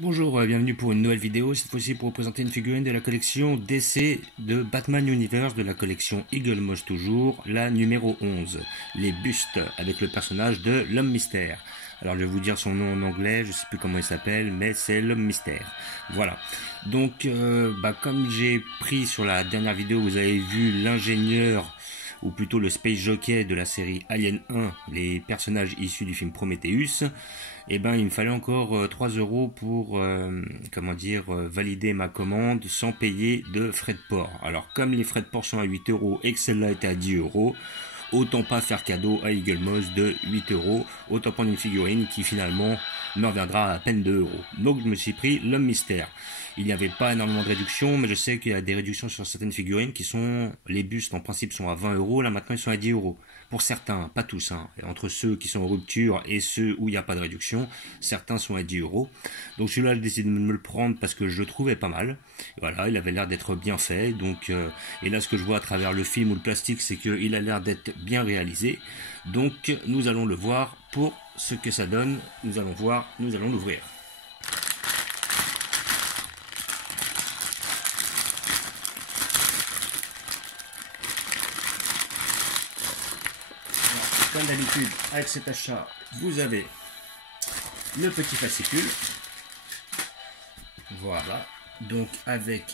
Bonjour, bienvenue pour une nouvelle vidéo, cette fois-ci pour vous présenter une figurine de la collection DC de Batman Universe, de la collection Eagle Moss toujours, la numéro 11, les bustes avec le personnage de l'Homme Mystère. Alors je vais vous dire son nom en anglais, je sais plus comment il s'appelle, mais c'est l'Homme Mystère. Voilà, donc comme j'ai pris sur la dernière vidéo, vous avez vu l'ingénieur, ou plutôt le Space Jockey de la série Alien 1, les personnages issus du film Prometheus. Et ben il me fallait encore 3 € pour valider ma commande sans payer de frais de port. Alors comme les frais de port sont à 8 € et que celle-là était à 10 €, autant pas faire cadeau à Eagle Moss de 8 €, autant prendre une figurine qui finalement me reviendra à peine 2 €. Donc je me suis pris l'Homme Mystère. Il n'y avait pas énormément de réductions, mais je sais qu'il y a des réductions sur certaines figurines qui sont, les bustes en principe sont à 20 €, là maintenant ils sont à 10 €. Pour certains, pas tous, hein. Entre ceux qui sont en rupture et ceux où il n'y a pas de réduction, certains sont à 10 €. Donc celui-là, j'ai décidé de me le prendre parce que je le trouvais pas mal. Voilà, il avait l'air d'être bien fait. Donc, et là, ce que je vois à travers le film ou le plastique, c'est qu'il a l'air d'être bien réalisé. Donc, nous allons le voir pour ce que ça donne. Nous allons voir, nous allons l'ouvrir. Comme d'habitude, avec cet achat, vous avez le petit fascicule. Voilà. Donc avec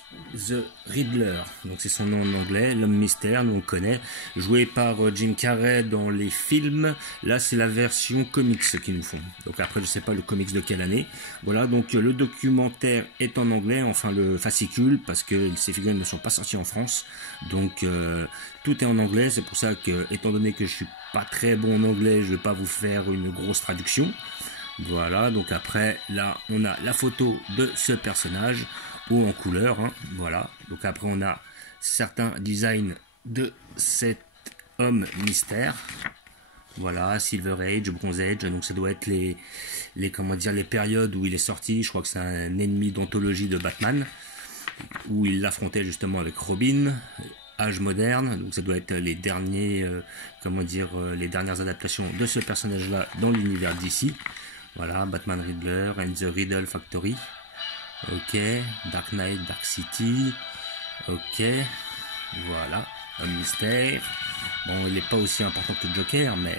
The Riddler, donc c'est son nom en anglais, l'Homme Mystère, nous on connaît, joué par Jim Carrey dans les films. Là c'est la version comics qu'ils nous font. Donc après je sais pas le comics de quelle année. Voilà, donc le documentaire est en anglais, enfin le fascicule, parce que ces figurines ne sont pas sorties en France. Donc tout est en anglais, c'est pour ça que, étant donné que je suis pas très bon en anglais, je vais pas vous faire une grosse traduction. Voilà, donc après là on a la photo de ce personnage ou en couleur, hein, voilà. Donc après on a certains designs de cet homme mystère. Voilà, Silver Age, Bronze Age, donc ça doit être les périodes où il est sorti. Je crois que c'est un ennemi d'anthologie de Batman, où il l'affrontait justement avec Robin. Âge moderne, donc ça doit être les derniers, les dernières adaptations de ce personnage-là dans l'univers d'ici. Voilà, Batman Riddler and the Riddle Factory. Ok, Dark Knight, Dark City. Ok, voilà, un mystère. Bon, il n'est pas aussi important que le Joker, mais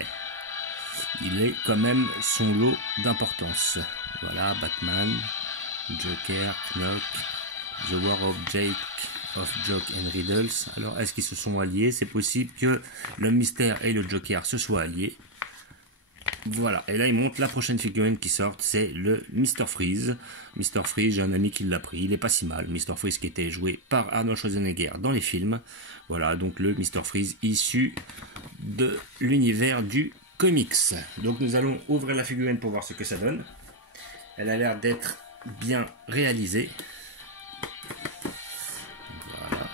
il est quand même son lot d'importance. Voilà, Batman, Joker, Knock, The War of Jake, of Joke and Riddles. Alors, est-ce qu'ils se sont alliés? C'est possible que le mystère et le Joker se soient alliés. Voilà, et là il montre la prochaine figurine qui sort, c'est le Mr. Freeze. Mr. Freeze, j'ai un ami qui l'a pris, il est pas si mal. Mr. Freeze qui était joué par Arnold Schwarzenegger dans les films. Voilà, donc le Mr. Freeze issu de l'univers du comics. Donc nous allons ouvrir la figurine pour voir ce que ça donne. Elle a l'air d'être bien réalisée. Voilà.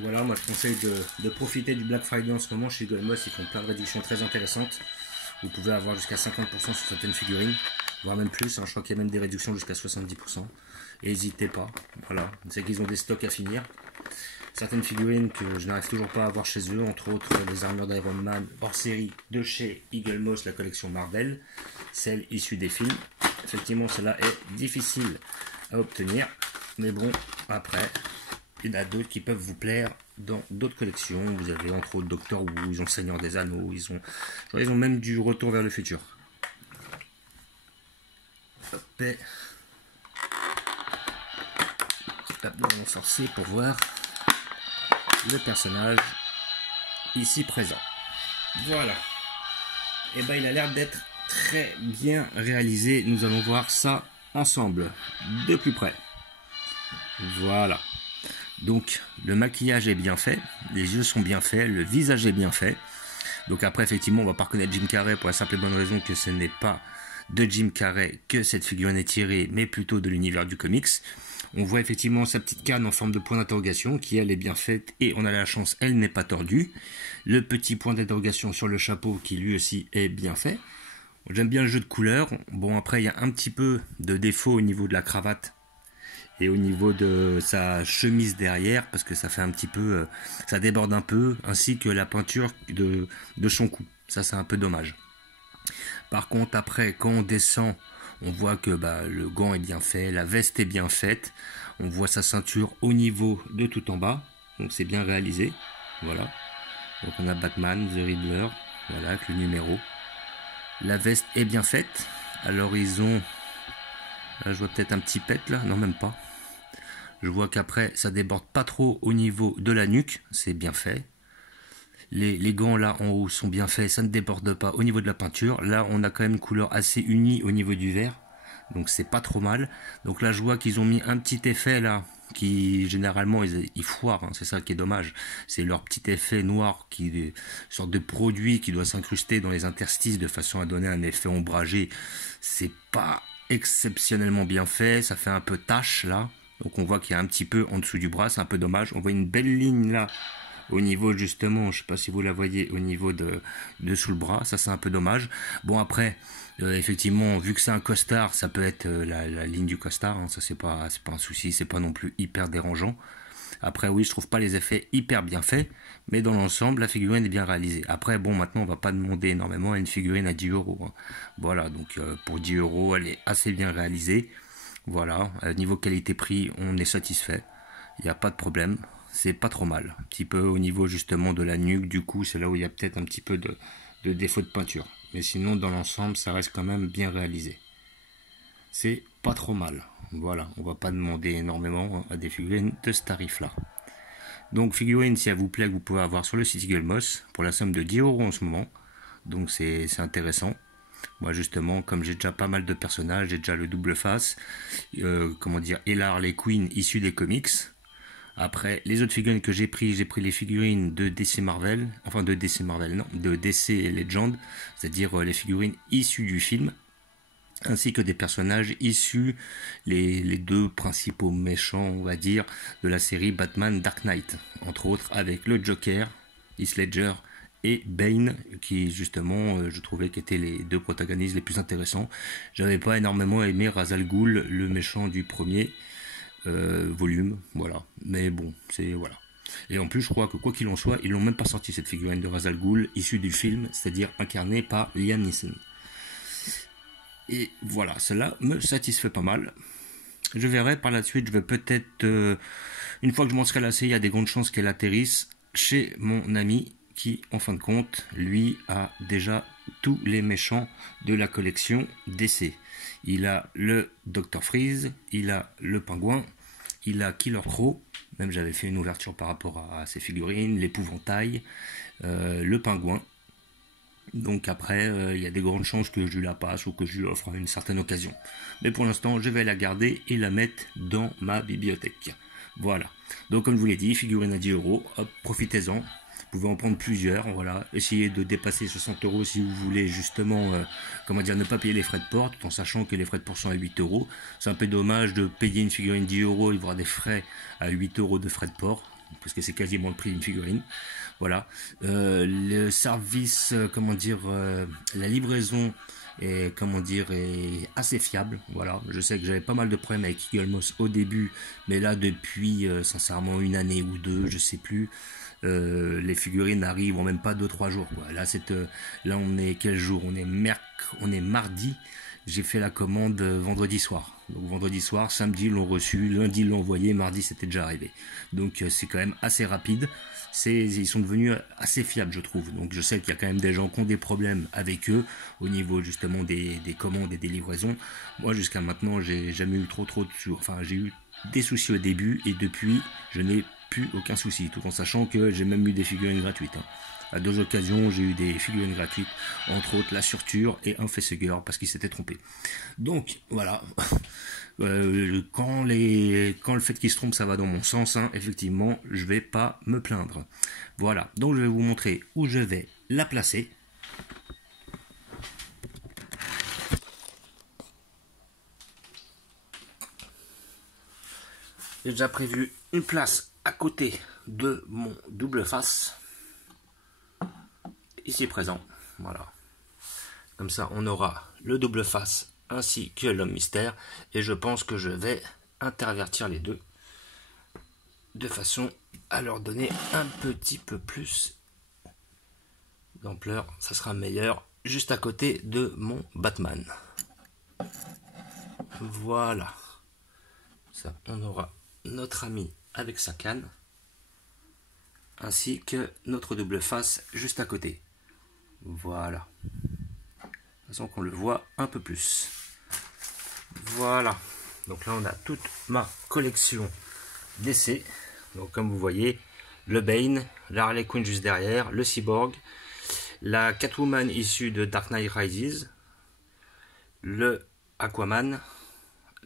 Voilà, moi je conseille de profiter du Black Friday en ce moment chez Eagle Moss, ils font plein de réductions très intéressantes. Vous pouvez avoir jusqu'à 50% sur certaines figurines, voire même plus, hein. Je crois qu'il y a même des réductions jusqu'à 70%. Et n'hésitez pas, voilà, c'est qu'ils ont des stocks à finir. Certaines figurines que je n'arrive toujours pas à avoir chez eux, entre autres les armures d'Iron Man hors série de chez Eagle Moss, la collection Marvel, celle issue des films. Effectivement, celle-là est difficile à obtenir, mais bon, après... il y en a d'autres qui peuvent vous plaire dans d'autres collections. Vous avez entre autres Doctor Who, ils ont Seigneur des Anneaux, ils ont même du Retour vers le futur. Hop, et... tape dans mon sorcier pour voir le personnage ici présent. Voilà. Et ben il a l'air d'être très bien réalisé. Nous allons voir ça ensemble de plus près. Voilà. Donc le maquillage est bien fait, les yeux sont bien faits, le visage est bien fait. Donc après effectivement on va pas reconnaître Jim Carrey pour la simple et bonne raison que ce n'est pas de Jim Carrey que cette figurine est tirée, mais plutôt de l'univers du comics. On voit effectivement sa petite canne en forme de point d'interrogation qui elle est bien faite et on a la chance, elle n'est pas tordue. Le petit point d'interrogation sur le chapeau qui lui aussi est bien fait. J'aime bien le jeu de couleurs. Bon après il y a un petit peu de défaut au niveau de la cravate et au niveau de sa chemise derrière, parce que ça fait un petit peu, ça déborde un peu, ainsi que la peinture de son cou. Ça, c'est un peu dommage. Par contre, après, quand on descend, on voit que le gant est bien fait, la veste est bien faite. On voit sa ceinture au niveau de tout en bas. Donc c'est bien réalisé. Voilà. Donc on a Batman, The Riddler. Voilà, avec le numéro. La veste est bien faite. À l'horizon, là je vois peut-être un petit pet là. Non, même pas. Je vois qu'après, ça déborde pas trop au niveau de la nuque. C'est bien fait. Les gants là en haut sont bien faits, ça ne déborde pas au niveau de la peinture. Là on a quand même une couleur assez unie au niveau du vert, donc c'est pas trop mal. Donc là je vois qu'ils ont mis un petit effet là, qui généralement ils foirent, hein, c'est ça qui est dommage. C'est leur petit effet noir, une sorte de produit qui doit s'incruster dans les interstices de façon à donner un effet ombragé. C'est pas exceptionnellement bien fait, ça fait un peu tache là. Donc on voit qu'il y a un petit peu en dessous du bras, c'est un peu dommage. On voit une belle ligne là au niveau justement, je sais pas si vous la voyez, au niveau de sous le bras, ça c'est un peu dommage. Bon après, effectivement, vu que c'est un costard, ça peut être la ligne du costard, hein, ça c'est pas un souci, c'est pas non plus hyper dérangeant. Après oui, je trouve pas les effets hyper bien faits, mais dans l'ensemble, la figurine est bien réalisée. Après bon, maintenant on va pas demander énormément à une figurine à 10 €. Hein. Voilà, donc pour 10 €, elle est assez bien réalisée. Voilà, niveau qualité-prix, on est satisfait, il n'y a pas de problème. C'est pas trop mal. Un petit peu au niveau justement de la nuque, du coup, c'est là où il y a peut-être un petit peu de défaut de peinture. Mais sinon, dans l'ensemble, ça reste quand même bien réalisé. C'est pas trop mal. Voilà, on va pas demander énormément à des figurines de ce tarif-là. Donc, figurine, si elle vous plaît, que vous pouvez avoir sur le site Eagle Moss pour la somme de 10 € en ce moment. Donc, c'est intéressant. Moi, justement, comme j'ai déjà pas mal de personnages, j'ai déjà le double face, comment dire, et la Harley Quinn issue des comics. Après, les autres figurines que j'ai pris les figurines de DC Marvel, enfin de DC Marvel, non, de DC Legend, c'est-à-dire les figurines issues du film, ainsi que des personnages issus, les deux principaux méchants, on va dire, de la série Batman Dark Knight, entre autres avec le Joker, Heath Ledger et Bane, qui justement, je trouvais qu'étaient les deux protagonistes les plus intéressants. J'avais pas énormément aimé Ra's al Ghul, le méchant du premier volume, voilà. Mais bon, c'est voilà. Et en plus, je crois que quoi qu'il en soit, ils n'ont même pas sorti cette figurine de Ra's al Ghul issue du film, c'est-à-dire incarnée par Liam Neeson. Et voilà, cela me satisfait pas mal. Je verrai par la suite, je vais peut-être, une fois que je m'en serai lassé, il y a des grandes chances qu'elle atterrisse chez mon ami qui, en fin de compte, lui a déjà tous les méchants de la collection DC. Il a le Dr Freeze, il a le Pingouin, il a Killer Crow, même j'avais fait une ouverture par rapport à ses figurines, l'Épouvantail, le Pingouin. Donc après, il y a des grandes chances que je la passe ou que je lui offre à une certaine occasion. Mais pour l'instant, je vais la garder et la mettre dans ma bibliothèque. Voilà. Donc comme je vous l'ai dit, figurine à 10 €, hop, profitez-en. Vous pouvez en prendre plusieurs, voilà. Essayez de dépasser 60 € si vous voulez justement, comment dire, ne pas payer les frais de port, tout en sachant que les frais de port sont à 8 €. C'est un peu dommage de payer une figurine 10 € et voir des frais à 8 € de frais de port, parce que c'est quasiment le prix d'une figurine. Voilà. Le service, comment dire, la livraison est, comment dire, est assez fiable. Voilà. Je sais que j'avais pas mal de problèmes avec Eagle Moss au début, mais là depuis sincèrement une année ou deux, je sais plus. Les figurines arrivent en même pas 2-3 jours quoi. Là on est quel jour, on est mardi. J'ai fait la commande vendredi soir. Donc vendredi soir, samedi ils l'ont reçu, lundi ils l'ont envoyé, mardi c'était déjà arrivé. Donc c'est quand même assez rapide. Ils sont devenus assez fiables je trouve. Donc je sais qu'il y a quand même des gens qui ont des problèmes avec eux au niveau justement des commandes et des livraisons. Moi jusqu'à maintenant j'ai jamais eu trop de enfin j'ai eu des soucis au début et depuis je n'ai plus aucun souci, tout en sachant que j'ai même eu des figurines gratuites. Hein. À 2 occasions, j'ai eu des figurines gratuites, entre autres la Surture et un facehugger parce qu'il s'était trompé. Donc voilà, quand le fait qu'il se trompe, ça va dans mon sens, hein, effectivement, je vais pas me plaindre. Voilà, donc je vais vous montrer où je vais la placer. J'ai déjà prévu une place à côté de mon double face. Ici présent, voilà. Comme ça, on aura le double face ainsi que l'homme mystère. Et je pense que je vais intervertir les deux de façon à leur donner un petit peu plus d'ampleur. Ça sera meilleur juste à côté de mon Batman. Voilà. Ça, on aura notre ami avec sa canne ainsi que notre double face juste à côté. Voilà. De façon qu'on le voit un peu plus. Voilà. Donc là on a toute ma collection d'essais. Donc comme vous voyez, le Bane, la Harley Quinn juste derrière, le Cyborg, la Catwoman issue de Dark Knight Rises, le Aquaman,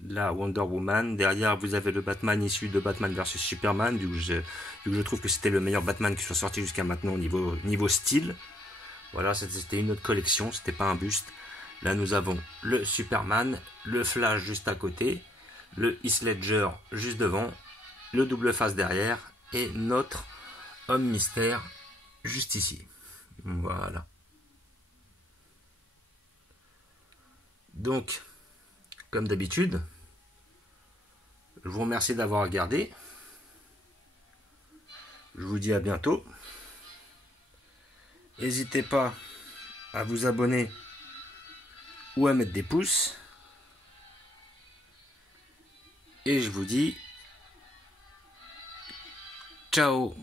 la Wonder Woman. Derrière vous avez le Batman issu de Batman vs Superman, vu que je trouve que c'était le meilleur Batman qui soit sorti jusqu'à maintenant au niveau style. Voilà, c'était une autre collection, c'était pas un buste. Là nous avons le Superman, le Flash juste à côté, le Heath Ledger juste devant, le double face derrière et notre homme mystère juste ici. Voilà. Donc, comme d'habitude, je vous remercie d'avoir regardé. Je vous dis à bientôt. N'hésitez pas à vous abonner ou à mettre des pouces. Et je vous dis ciao.